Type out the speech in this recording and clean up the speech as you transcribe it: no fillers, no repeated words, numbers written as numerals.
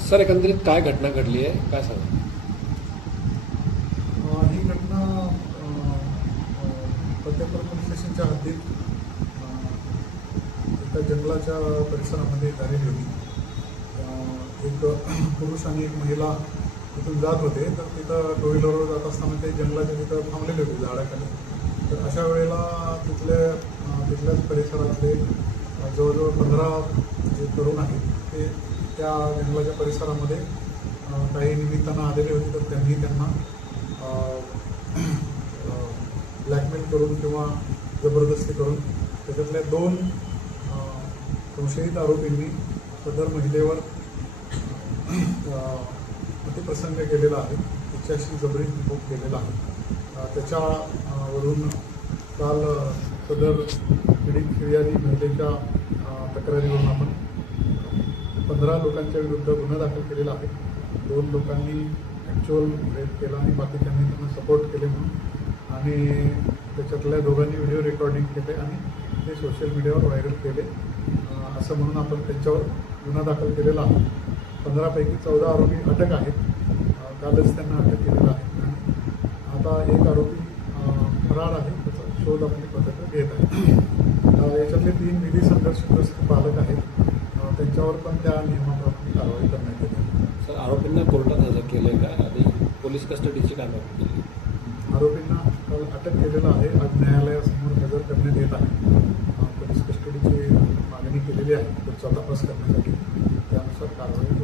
Sir एकंदरीत काय घटना घडली आहे, काय सांगा? ही घटना फतेहपूर पोलीस स्टेशनच्या हद्दीत एका जंगलाच्या परिसरामध्ये झालेली होती. एक पुरुष आणि एक महिला तिथून जात होते, तर तिथं टू व्हीलरवर जात असताना ते जंगलाच्या तिथं थांबलेले होते झाडाखाली. तर अशा वेळेला तिथल्याच परिसरातले जवळजवळ 15 जे तरुण आहेत ते त्या जंगलाच्या परिसरामध्ये काही निमित्तानं आलेले होते. तर त्यांनी त्यांना ब्लॅकमेल करून किंवा जबरदस्ती करून त्याच्यातल्या 2 संशयित आरोपींनी सदर महिलेवर अतिप्रसंग केलेला आहे, तिच्याशी जबरी हिंमत केलेला आहे. त्याच्यावरून काल सदर पीडित फिर्यादी महिलेच्या तक्रारीवरून आपण 15 लोकांच्या विरुद्ध गुन्हा दाखल केलेला आहे. 2 लोकांनी ॲक्च्युअल रेप केला आणि बाकीच्यांनी त्यांना सपोर्ट केले म्हणून, आणि त्याच्यातल्या दोघांनी व्हिडिओ रेकॉर्डिंग केले आणि ते सोशल मीडियावर व्हायरल केले असं म्हणून आपण त्यांच्यावर गुन्हा दाखल केलेला आहे. 15 पैकी 14 आरोपी अटक आहेत. कालच त्यांना अटक केलेलं आहे आणि आता एक आरोपी फरार आहे, त्याचा शोध आपली पथकं घेत आहे. याच्यातले 3 विधी संघर्षग्रस्त पालक आहेत, त्यांच्यावर पण त्या नियमाप्रमाणे कारवाई करण्यात येते. सर आरोपींना कोर्टात हजर केले का आणि पोलीस कस्टडीची काय मागणी केली? आरोपींना काल अटक केलेलं आहे, आज न्यायालयासमोर हजर करण्यात येत आहे. पोलीस कस्टडीची मागणी केलेली आहे पुढचा तपास करण्यासाठी, त्यानुसार कारवाई